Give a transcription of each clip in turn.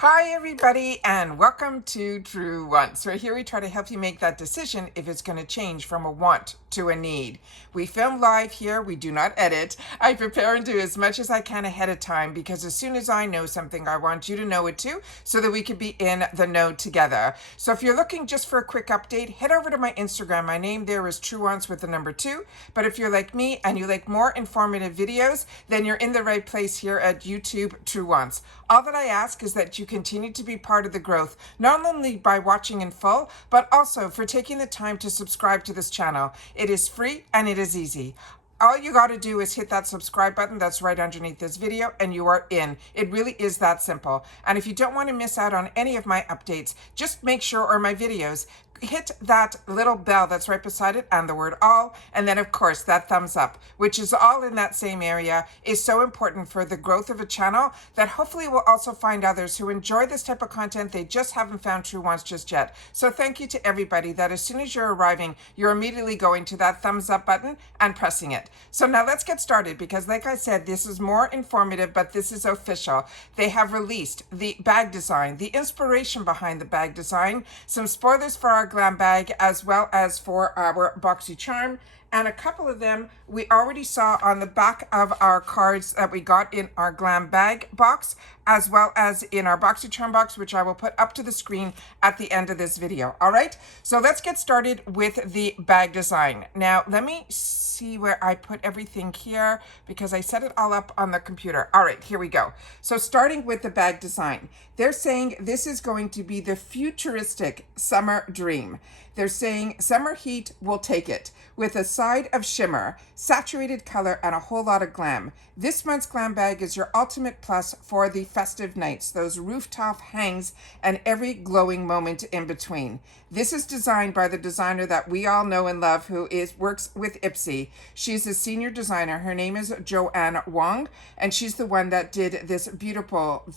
Hi everybody and welcome to Truewants, where here we try to help you make that decision if it's going to change from a want to a need. We film live here, we do not edit. I prepare and do as much as I can ahead of time because as soon as I know something, I want you to know it too, so that we could be in the know together. So if you're looking just for a quick update, head over to my Instagram. My name there is Truewants with the number 2. But if you're like me and you like more informative videos, then you're in the right place here at YouTube Truewants. All that I ask is that you continue to be part of the growth, not only by watching in full, but also for taking the time to subscribe to this channel. It is free and it is easy. All you got to do is hit that subscribe button that's right underneath this video and you are in. It really is that simple. And if you don't want to miss out on any of my updates, just make sure, or my videos, hit that little bell that's right beside it and the word all, and then of course that thumbs up, which is all in that same area, is so important for the growth of a channel that hopefully will also find others who enjoy this type of content. They just haven't found Truewants just yet. So thank you to everybody that as soon as you're arriving, you're immediately going to that thumbs up button and pressing it. So now let's get started, because like I said, this is more informative, but this is official. They have released the bag design, the inspiration behind the bag design, some spoilers for our GlamBag as well as for our Boxycharm, and a couple of them we already saw on the back of our cards that we got in our GlamBag box, as well as in our Boxycharm box, which I will put up to the screen at the end of this video. All right, so let's get started with the bag design. Now, let me see where I put everything here because I set it all up on the computer. All right, here we go. So starting with the bag design, they're saying this is going to be the futuristic summer dream. They're saying summer heat will take it with a side of shimmer, saturated color, and a whole lot of glam. This month's GlamBag is your ultimate plus for the festive nights, those rooftop hangs, and every glowing moment in between. This is designed by the designer that we all know and love, who works with IPSY. She's a senior designer. Her name is Joanne Wong, and she's the one that did this beautiful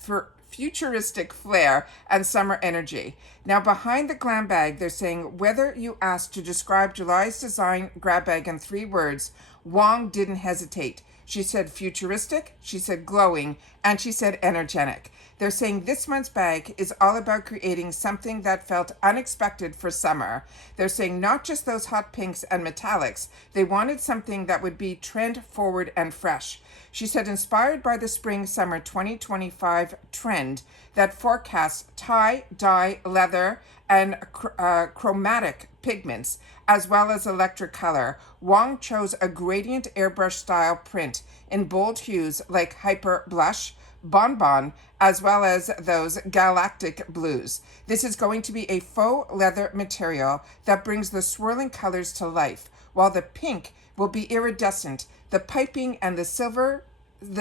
futuristic flair and summer energy. Now, behind the GlamBag, they're saying whether you asked to describe July's design grab bag in 3 words, Wong didn't hesitate. She said futuristic, she said glowing, and she said energetic. They're saying this month's bag is all about creating something that felt unexpected for summer. They're saying not just those hot pinks and metallics, they wanted something that would be trend forward and fresh. She said inspired by the spring-summer 2025 trend that forecasts tie, dye, leather, and chromatic pigments, as well as electric color, Wong chose a gradient airbrush style print in bold hues like Hyper Blush, Bonbon, as well as those galactic blues. This is going to be a faux leather material that brings the swirling colors to life, while the pink will be iridescent. The piping and the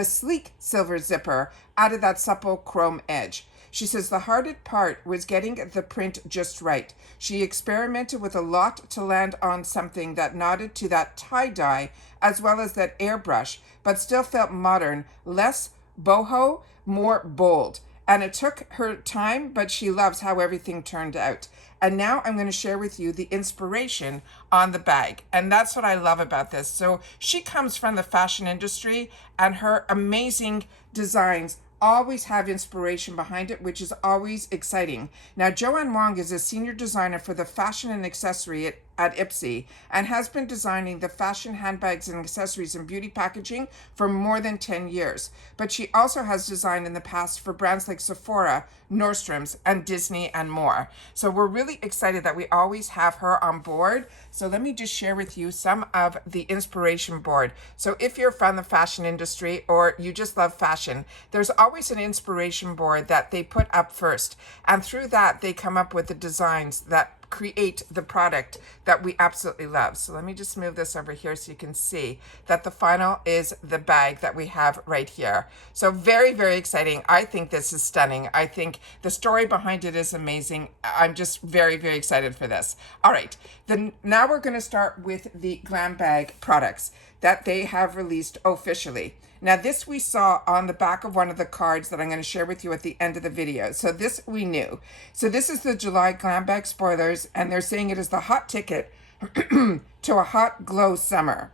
sleek silver zipper added that supple chrome edge. She says the hardest part was getting the print just right. She experimented with a lot to land on something that nodded to that tie-dye as well as that airbrush, but still felt modern, less boho, more bold. And it took her time, but she loves how everything turned out. And now I'm going to share with you the inspiration on the bag. And that's what I love about this. So she comes from the fashion industry, and her amazing designs always have inspiration behind it, which is always exciting. Now, Joanne Wong is a senior designer for the fashion and accessory at IPSY, and has been designing the fashion handbags and accessories and beauty packaging for more than 10 years. But she also has designed in the past for brands like Sephora, Nordstrom's, and Disney, and more. So we're really excited that we always have her on board. So let me just share with you some of the inspiration board. So if you're from the fashion industry or you just love fashion, there's always an inspiration board that they put up first. And through that, they come up with the designs that create the product that we absolutely love. So let me just move this over here so you can see that the final is the bag that we have right here. So very, very exciting. I think this is stunning. I think the story behind it is amazing. I'm just very, very excited for this. All right, then now we're going to start with the GlamBag products that they have released officially. Now, this we saw on the back of one of the cards that I'm going to share with you at the end of the video. So this we knew. So this is the July GlamBag spoilers, and they're saying it is the hot ticket to a hot glow summer.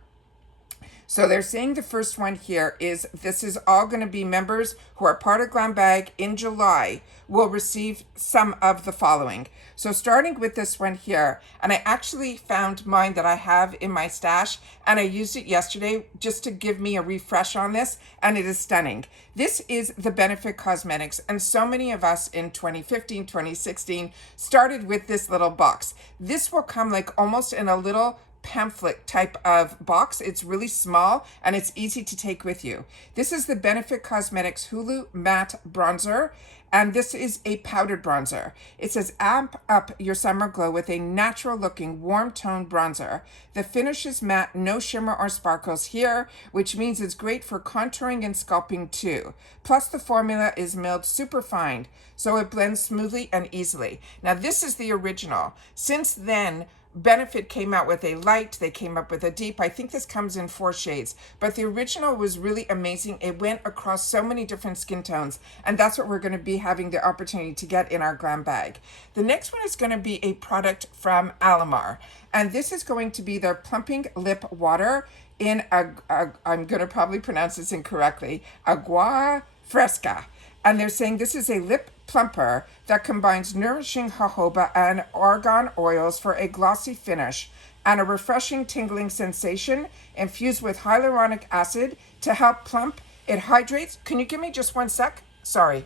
So they're saying the first one here is this is all going to be members who are part of GlamBag in July will receive some of the following. So starting with this one here, and I actually found mine that I have in my stash, and I used it yesterday just to give me a refresh on this, and it is stunning. This is the Benefit Cosmetics, and so many of us in 2015, 2016 started with this little box. This will come like almost in a little pamphlet type of box. It's really small and it's easy to take with you. This is the Benefit Cosmetics Hulu Matte Bronzer, and this is a powdered bronzer. It says amp up your summer glow with a natural looking warm toned bronzer. The finish is matte, no shimmer or sparkles here, which means it's great for contouring and sculpting too. Plus the formula is milled super fine, so it blends smoothly and easily. Now this is the original. Since then, Benefit came out with a light, they came up with a deep. I think this comes in 4 shades, but the original was really amazing. It went across so many different skin tones, and that's what we're going to be having the opportunity to get in our GlamBag. The next one is going to be a product from Alamar, and this is going to be their Plumping Lip Water in I'm going to probably pronounce this incorrectly, Agua Fresca. And they're saying this is a lip plumper that combines nourishing jojoba and argan oils for a glossy finish and a refreshing tingling sensation infused with hyaluronic acid to help plump. It hydrates. Can you give me just 1 sec? Sorry.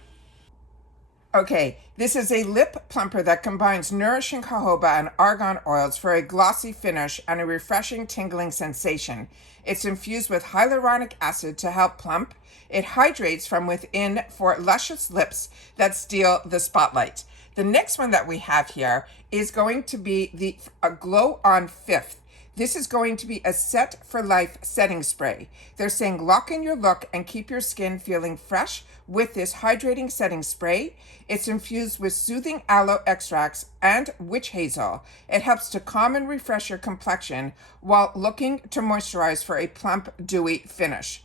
Okay, this is a lip plumper that combines nourishing jojoba and argan oils for a glossy finish and a refreshing tingling sensation. It's infused with hyaluronic acid to help plump. It hydrates from within for luscious lips that steal the spotlight. The next one that we have here is going to be a Glow On Fifth. This is going to be a Set for Life setting spray. They're saying lock in your look and keep your skin feeling fresh with this hydrating setting spray. It's infused with soothing aloe extracts and witch hazel. It helps to calm and refresh your complexion while looking to moisturize for a plump, dewy finish.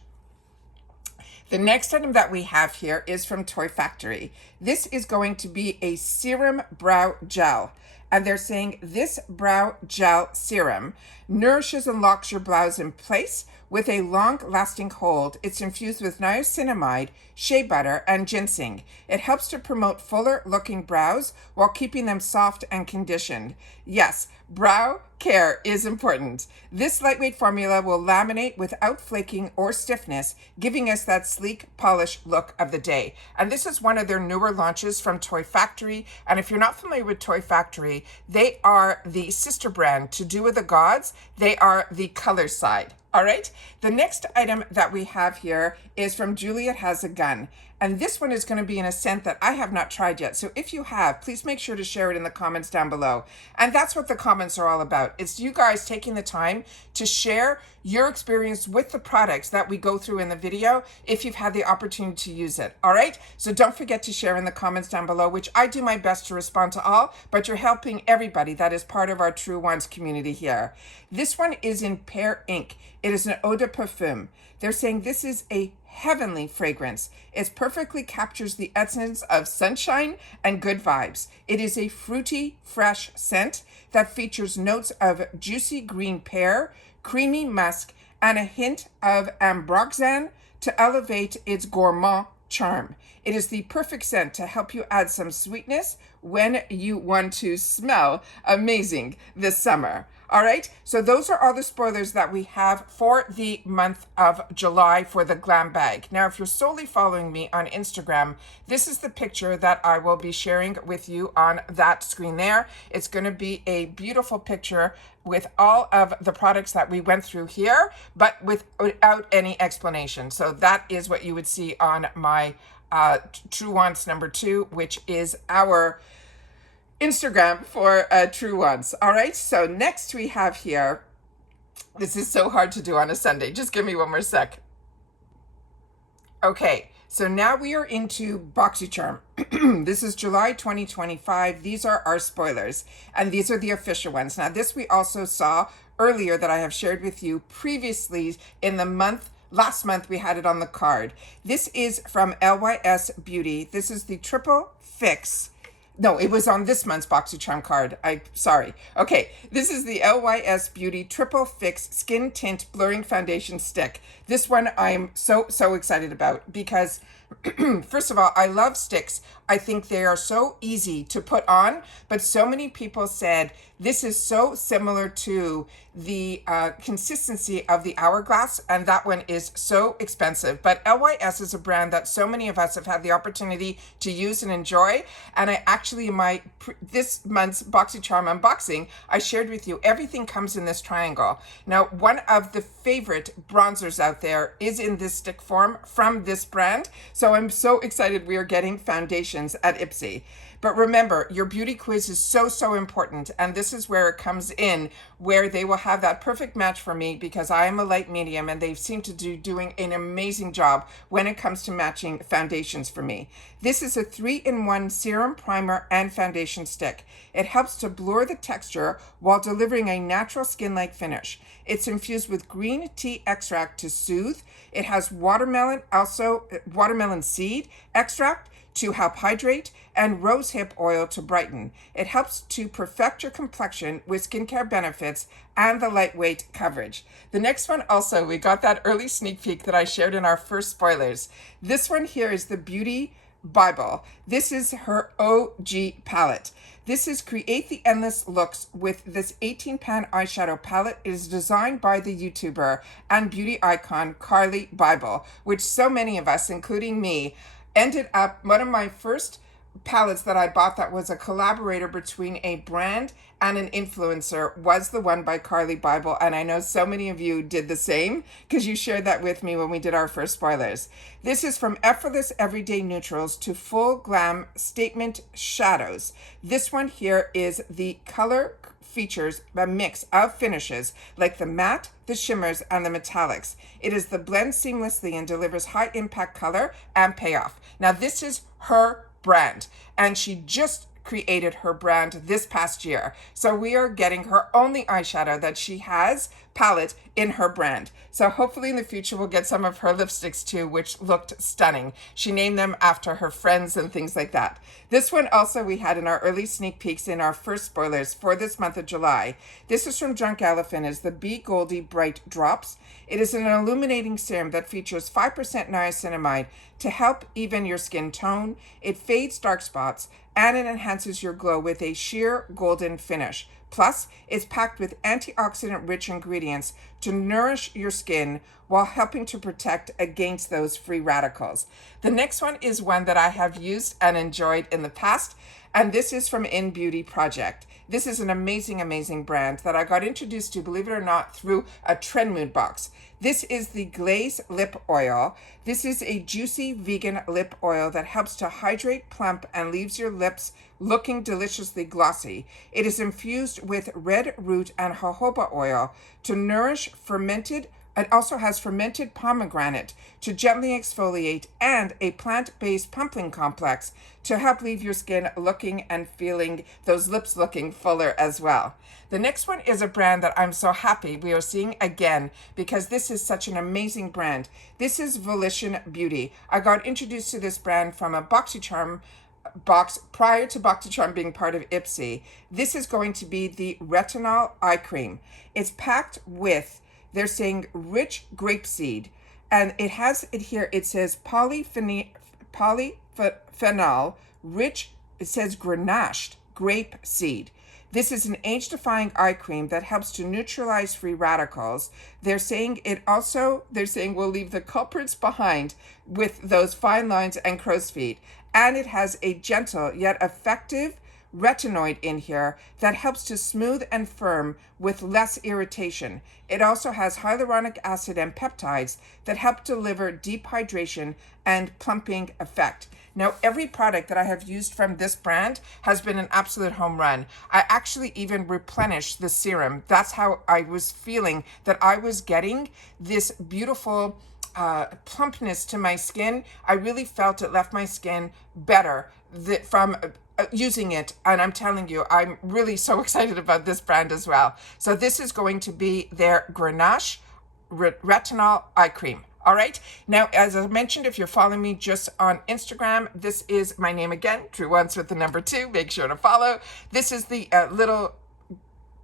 The next item that we have here is from Toy Factory. This is going to be a serum brow gel. And they're saying this brow gel serum nourishes and locks your brows in place with a long-lasting hold. It's infused with niacinamide, shea butter, and ginseng. It helps to promote fuller-looking brows while keeping them soft and conditioned. Yes, brow care is important. This lightweight formula will laminate without flaking or stiffness, giving us that sleek, polished look of the day. And this is one of their newer launches from Toy Factory. And if you're not familiar with Toy Factory, they are the sister brand to Do With The Gods. They are the color side. All right, the next item that we have here is from Juliet Has a Gun. And this one is going to be in a scent that I have not tried yet. So if you have, please make sure to share it in the comments down below. And that's what the comments are all about. It's you guys taking the time to share your experience with the products that we go through in the video if you've had the opportunity to use it. All right, so don't forget to share in the comments down below, which I do my best to respond to all, but you're helping everybody that is part of our Truewants community here. This one is in Pear Ink. It is an eau de parfum. They're saying this is a heavenly fragrance. It perfectly captures the essence of sunshine and good vibes. It is a fruity, fresh scent that features notes of juicy green pear, creamy musk, and a hint of ambroxan to elevate its gourmand charm. It is the perfect scent to help you add some sweetness when you want to smell amazing this summer. All right, so those are all the spoilers that we have for the month of July for the GlamBag. Now, if you're solely following me on Instagram, this is the picture that I will be sharing with you on that screen there. It's going to be a beautiful picture with all of the products that we went through here, but without any explanation. So that is what you would see on my Truewants number 2, which is our Instagram for Truewants. All right, so next we have here, this is so hard to do on a Sunday. Just give me one more sec. Okay, so now we are into Boxycharm. This is July 2025. These are our spoilers, and these are the official ones. Now, this we also saw earlier that I have shared with you previously in the month. Last month, we had it on the card. This is from LYS Beauty. This is the Triple Fix No, it was on this month's Boxycharm card. Sorry. Okay, this is the LYS Beauty Triple Fix Skin Tint Blurring Foundation Stick. This one I'm so excited about because first of all, I love sticks. I think they are so easy to put on, but so many people said this is so similar to the consistency of the Hourglass, and that one is so expensive. But LYS is a brand that so many of us have had the opportunity to use and enjoy. And I actually, this month's Boxycharm unboxing, I shared with you, everything comes in this triangle. Now, one of the favorite bronzers out there is in this stick form from this brand. So I'm so excited we are getting foundations at IPSY. But remember, your beauty quiz is so important, and this is where it comes in, where they will have that perfect match for me because I am a light medium and they seem to doing an amazing job when it comes to matching foundations for me. This is a 3-in-1 serum, primer, and foundation stick. It helps to blur the texture while delivering a natural skin-like finish. It's infused with green tea extract to soothe. It has watermelon seed extract to help hydrate, and rosehip oil to brighten. It helps to perfect your complexion with skincare benefits and the lightweight coverage. The next one also, we got that early sneak peek that I shared in our first spoilers. This one here is the Beauty Bible. This is her OG palette. This is Create the Endless Looks with this 18-pan eyeshadow palette. It is designed by the YouTuber and beauty icon Carly Bible, which so many of us, including me, ended up, one of my first palettes that I bought that was a collaborator between a brand and an influencer was the one by Carly Bible. And I know so many of you did the same because you shared that with me when we did our first spoilers. This is from effortless everyday neutrals to full glam statement shadows. This one here is the color features a mix of finishes like the matte, the shimmers, and the metallics. It is the blend seamlessly and delivers high impact color and payoff. Now this is her brand, and she just created her brand this past year. So we are getting her only eyeshadow that she has palette in her brand. So hopefully in the future we'll get some of her lipsticks too, which looked stunning. She named them after her friends and things like that. This one also we had in our early sneak peeks in our first spoilers for this month of July. This is from Drunk Elephant, is the Be Goldie Bright Drops. It is an illuminating serum that features 5% niacinamide to help even your skin tone. It fades dark spots and it enhances your glow with a sheer golden finish. Plus, it's packed with antioxidant-rich ingredients to nourish your skin while helping to protect against those free radicals. The next one is one that I have used and enjoyed in the past, and this is from In Beauty Project. This is an amazing brand that I got introduced to, believe it or not, through a Trend Mood box. This is the Glaze Lip Oil. This is a juicy vegan lip oil that helps to hydrate, plump, and leaves your lips looking deliciously glossy. It is infused with red root and jojoba oil to nourish fermented. It also has fermented pomegranate to gently exfoliate and a plant-based pumpkin complex to help leave your skin looking and feeling those lips looking fuller as well. The next one is a brand that I'm so happy we are seeing again because this is such an amazing brand. This is Volition Beauty. I got introduced to this brand from a Boxycharm box prior to Boxycharm being part of IPSY. This is going to be the Retinol Eye Cream. It's packed with, they're saying, rich grapeseed, and it has it here, it says polyphenol rich, it says grenashed grape seed. This is an age-defying eye cream that helps to neutralize free radicals. They're saying we'll leave the culprits behind with those fine lines and crow's feet. And it has a gentle yet effective retinoid in here that helps to smooth and firm with less irritation. It also has hyaluronic acid and peptides that help deliver deep hydration and plumping effect. Now, every product that I have used from this brand has been an absolute home run. I actually even replenished the serum. That's how I was feeling that I was getting this beautiful plumpness to my skin. I really felt it left my skin better from using it, and I'm telling you, I'm really so excited about this brand as well. So this is going to be their Grenache Retinol Eye Cream. All right. Now, as I mentioned, if you're following me just on Instagram, this is my name again, Truewants with the number 2. Make sure to follow. This is the little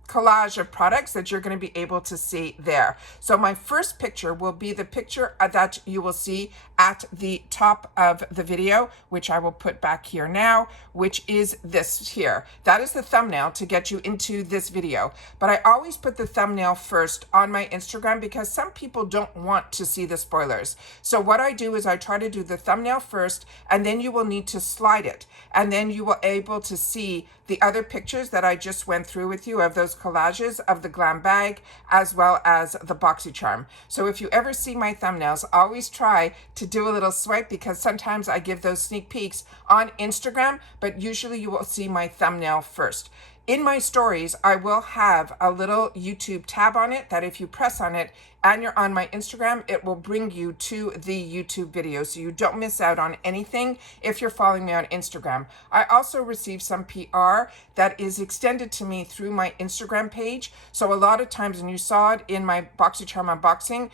collage of products that you're going to be able to see there. So my first picture will be the picture that you will see at the top of the video, which I will put back here now, which is this here. That is the thumbnail to get you into this video. But I always put the thumbnail first on my Instagram because some people don't want to see the spoilers. So what I do is I try to do the thumbnail first, and then you will need to slide it. And then you will be able to see the other pictures that I just went through with you of those collages of the GlamBag as well as the Boxycharm. So if you ever see my thumbnails, always try to do a little swipe because sometimes I give those sneak peeks on Instagram, but usually you will see my thumbnail first. In my stories, I will have a little YouTube tab on it that if you press on it and you're on my Instagram, it will bring you to the YouTube video so you don't miss out on anything if you're following me on Instagram. I also receive some PR that is extended to me through my Instagram page. So a lot of times, and you saw it in my Boxycharm unboxing,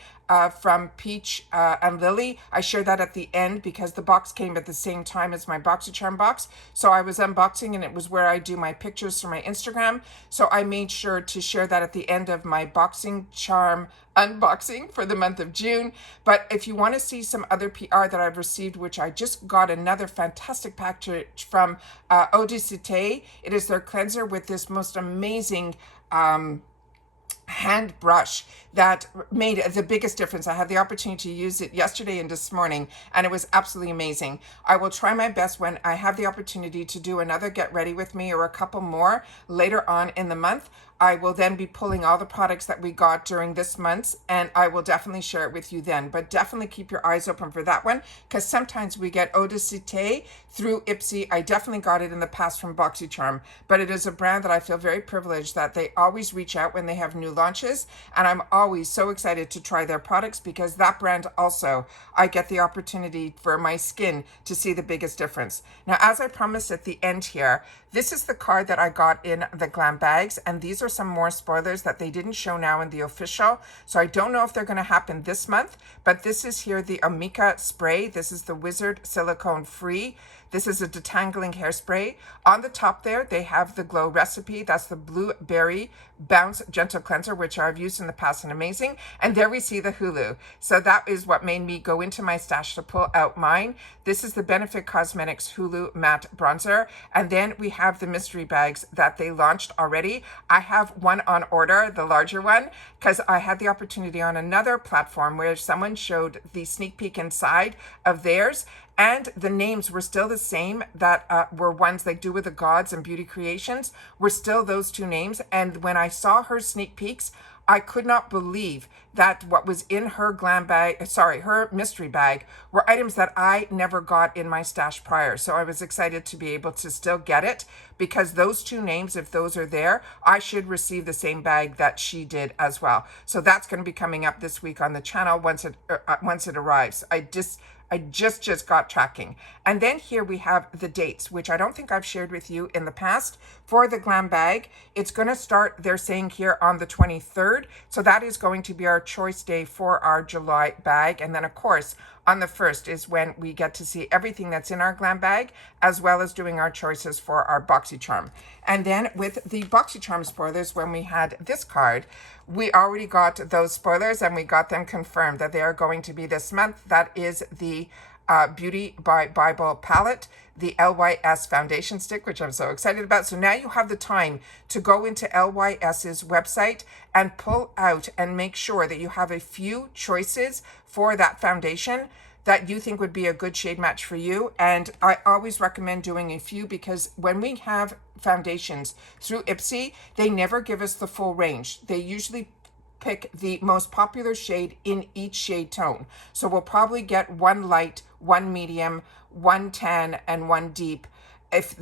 from Peach and Lily. I shared that at the end because the box came at the same time as my Boxycharm box. So I was unboxing and it was where I do my pictures for my Instagram. So I made sure to share that at the end of my Boxycharm unboxing for the month of June. But if you want to see some other PR that I've received, which I just got another fantastic package from AUTHORIZED. It is their cleanser with this most amazing hand brush that made the biggest difference. I had the opportunity to use it yesterday and this morning, and it was absolutely amazing. I will try my best when I have the opportunity to do another Get Ready With Me or a couple more later on in the month. I will then be pulling all the products that we got during this month, and I will definitely share it with you then. But definitely keep your eyes open for that one, because sometimes we get AUTHORIZED through IPSY. I definitely got it in the past from Boxycharm, but it is a brand that I feel very privileged that they always reach out when they have new launches, and I'm always so excited to try their products because that brand also, I get the opportunity for my skin to see the biggest difference. Now, as I promised at the end here, this is the card that I got in the GlamBags, and these are some more spoilers that they didn't show now in the official. So I don't know if they're going to happen this month, but this is here the Omika spray. This is the Wizard Silicone Free. This is a detangling hairspray. On the top there, they have the Glow recipe. That's the Blueberry Bounce Gentle Cleanser, which I've used in the past and amazing. And there we see the Hulu. So that is what made me go into my stash to pull out mine. This is the Benefit Cosmetics Hulu Matte Bronzer. And then we have the mystery bags that they launched already. I have one on order, the larger one, because I had the opportunity on another platform where someone showed the sneak peek inside of theirs. And the names were still the same that were ones they do with the gods and beauty creations, were still those two names. And when I saw her sneak peeks, I could not believe that what was in her her mystery bag were items that I never got in my stash prior. So I was excited to be able to still get it because those two names, if those are there, I should receive the same bag that she did as well. So that's going to be coming up this week on the channel once it arrives. I just got tracking. And then here we have the dates, which I don't think I've shared with you in the past for the GlamBag. It's going to start, they're saying here, on the 23rd. So that is going to be our choice day for our July bag. And then, of course, on the 1st is when we get to see everything that's in our GlamBag, as well as doing our choices for our Boxycharm. And then with the Boxycharm spoilers, when we had this card, we already got those spoilers and we got them confirmed that they are going to be this month. That is the Beauty by Bible palette, the LYS foundation stick, which I'm so excited about. So now you have the time to go into LYS's website and pull out and make sure that you have a few choices for that foundation that you think would be a good shade match for you. And I always recommend doing a few because when we have foundations through IPSY, they never give us the full range. They usually pick the most popular shade in each shade tone. So we'll probably get one light, one medium, one tan, and one deep. If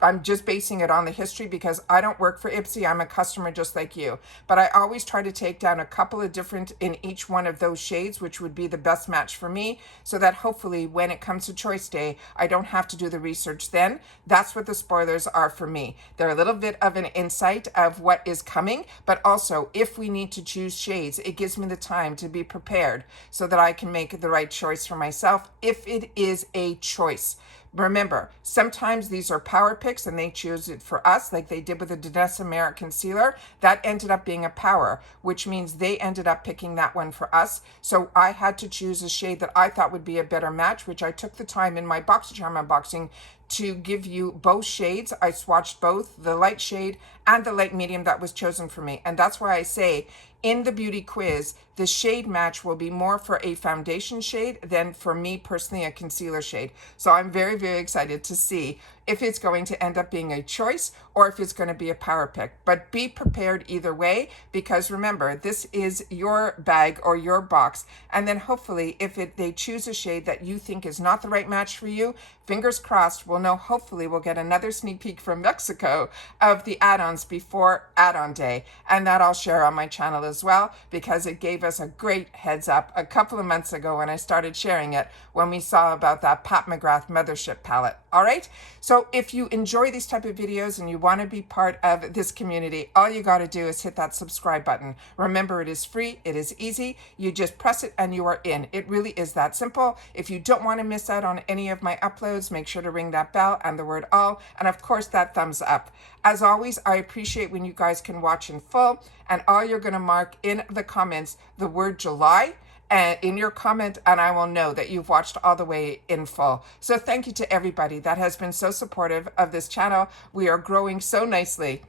I'm just basing it on the history because I don't work for IPSY. I'm a customer just like you. But I always try to take down a couple of different in each one of those shades, which would be the best match for me, so that hopefully when it comes to choice day, I don't have to do the research then. That's what the spoilers are for me. They're a little bit of an insight of what is coming, but also if we need to choose shades, it gives me the time to be prepared so that I can make the right choice for myself if it is a choice. Remember, sometimes these are power picks and they choose it for us, like they did with the Danessa Merit Concealer. That ended up being a power, which means they ended up picking that one for us. So I had to choose a shade that I thought would be a better match, which I took the time in my Boxycharm unboxing to give you both shades. I swatched both the light shade and the light medium that was chosen for me. And that's why I say in the beauty quiz, the shade match will be more for a foundation shade than for me personally a concealer shade. So I'm very, very excited to see if it's going to end up being a choice or if it's going to be a power pick. But be prepared either way, because remember, this is your bag or your box. And then hopefully if they choose a shade that you think is not the right match for you, fingers crossed, we'll know, hopefully we'll get another sneak peek from Mexico of the add-ons before add-on day. And that I'll share on my channel as well, because it gave us a great heads up a couple of months ago when I started sharing it, when we saw about that Pat McGrath Mothership palette. All right. So if you enjoy these type of videos and you want to be part of this community, all you got to do is hit that subscribe button. Remember, it is free. It is easy. You just press it and you are in. It really is that simple. If you don't want to miss out on any of my uploads, make sure to ring that bell and the word all. And of course, that thumbs up. As always, I appreciate when you guys can watch in full, and all you're going to mark in the comments the word July and in your comment, and I will know that you've watched all the way in full. So thank you to everybody that has been so supportive of this channel. We are growing so nicely.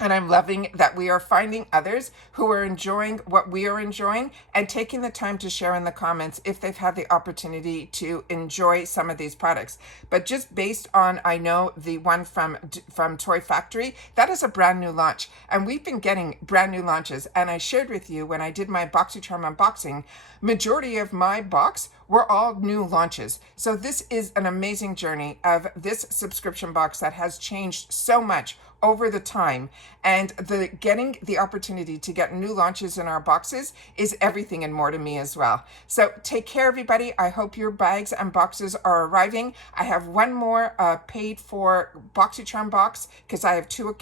And I'm loving that we are finding others who are enjoying what we are enjoying and taking the time to share in the comments if they've had the opportunity to enjoy some of these products. But just based on, I know the one from Toy Factory, that is a brand new launch. And we've been getting brand new launches. And I shared with you when I did my Boxycharm unboxing, majority of my box were all new launches. So this is an amazing journey of this subscription box that has changed so much over the time, and getting the opportunity to get new launches in our boxes is everything and more to me as well. So take care, everybody. I hope your bags and boxes are arriving. I have one more paid for Boxycharm box because I have two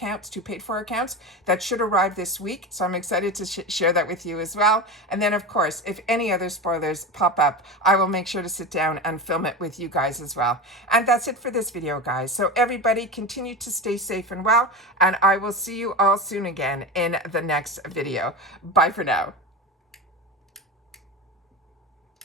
paid for accounts that should arrive this week. So I'm excited to share that with you as well. And then of course, if any other spoilers pop up, I will make sure to sit down and film it with you guys as well. And that's it for this video, guys. So everybody continue to stay safe and well, and I will see you all soon again in the next video. Bye for now.